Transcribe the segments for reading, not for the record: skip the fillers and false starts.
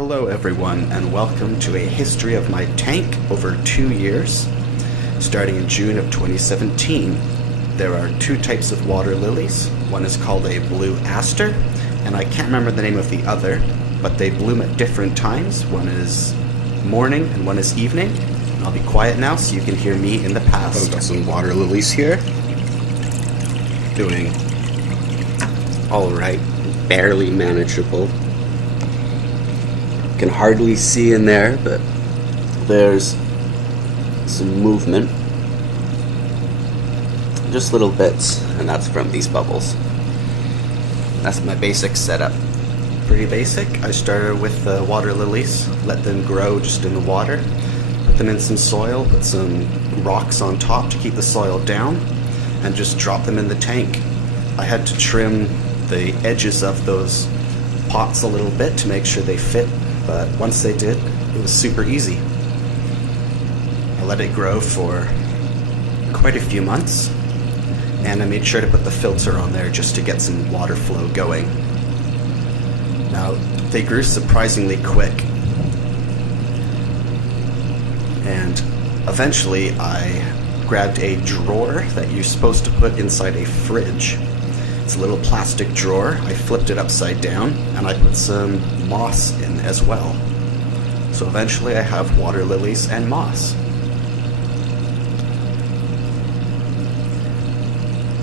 Hello everyone, and welcome to a history of my tank over 2 years. Starting in June of 2017, there are two types of water lilies. One is called a blue aster, and I can't remember the name of the other, but they bloom at different times. One is morning and one is evening. I'll be quiet now so you can hear me in the past. I've got some water lilies here. Doing alright, barely manageable. Can hardly see in there, but there's some movement. Just little bits, and that's from these bubbles. That's my basic setup. Pretty basic. I started with the water lilies, let them grow just in the water, put them in some soil, put some rocks on top to keep the soil down, and just drop them in the tank. I had to trim the edges of those pots a little bit to make sure they fit, but once they did, it was super easy. I let it grow for quite a few months, and I made sure to put the filter on there just to get some water flow going. Now, they grew surprisingly quick, and eventually I grabbed a drawer that you're supposed to put inside a fridge. It's a little plastic drawer. I flipped it upside down, and I put some moss in as well. So eventually I have water lilies and moss.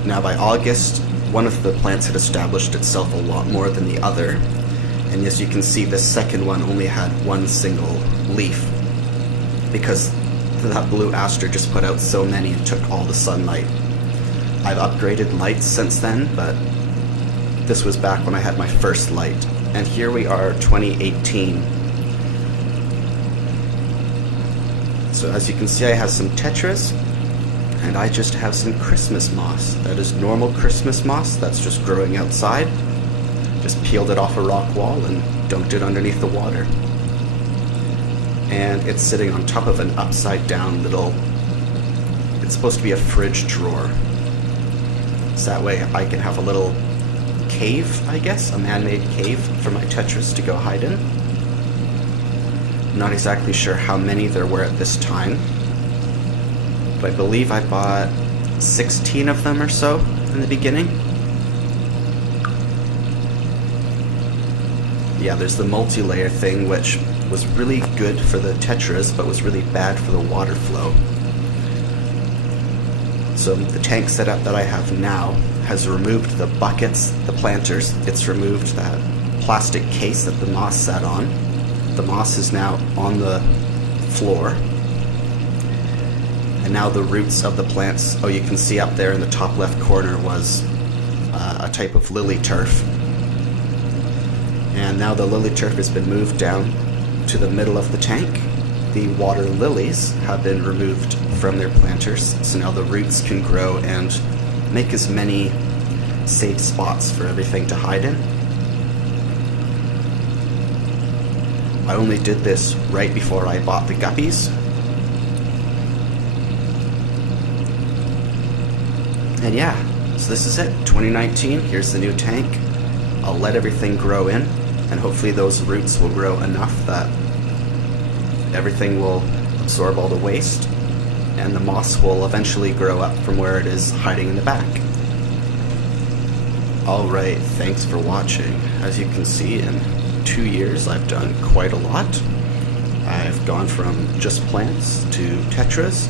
Now by August, one of the plants had established itself a lot more than the other, and as you can see, the second one only had one single leaf, because that blue aster just put out so many and took all the sunlight. I've upgraded lights since then, but this was back when I had my first light. And here we are, 2018. So as you can see, I have some tetras, and I just have some Christmas moss. That is normal Christmas moss that's just growing outside. Just peeled it off a rock wall and dunked it underneath the water. And it's sitting on top of an upside down little, it's supposed to be a fridge drawer. So that way I can have a little cave, I guess, a man-made cave for my tetras to go hide in. I'm not exactly sure how many there were at this time, but I believe I bought 16 of them or so in the beginning. Yeah, there's the multi-layer thing, which was really good for the tetras, but was really bad for the water flow. So the tank setup that I have now has removed the buckets, the planters. It's removed that plastic case that the moss sat on. The moss is now on the floor. And now the roots of the plants, oh, you can see up there in the top left corner was a type of lily turf. And now the lily turf has been moved down to the middle of the tank. The water lilies have been removed from their planters, so now the roots can grow and make as many safe spots for everything to hide in. I only did this right before I bought the guppies. And yeah, so this is it, 2019, here's the new tank. I'll let everything grow in, and hopefully those roots will grow enough that everything will absorb all the waste, and the moss will eventually grow up from where it is hiding in the back. Alright, thanks for watching. As you can see, in 2 years I've done quite a lot. I've gone from just plants to tetras,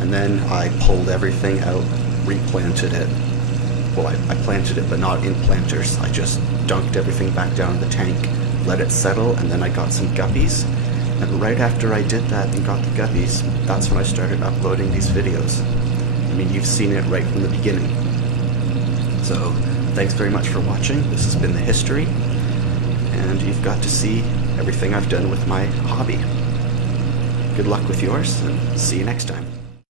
and then I pulled everything out, replanted it. Well, I planted it, but not in planters. I just dunked everything back down in the tank, let it settle, and then I got some guppies. And right after I did that and got the guppies, that's when I started uploading these videos. I mean, you've seen it right from the beginning. So, thanks very much for watching. This has been the history, and you've got to see everything I've done with my hobby. Good luck with yours, and see you next time.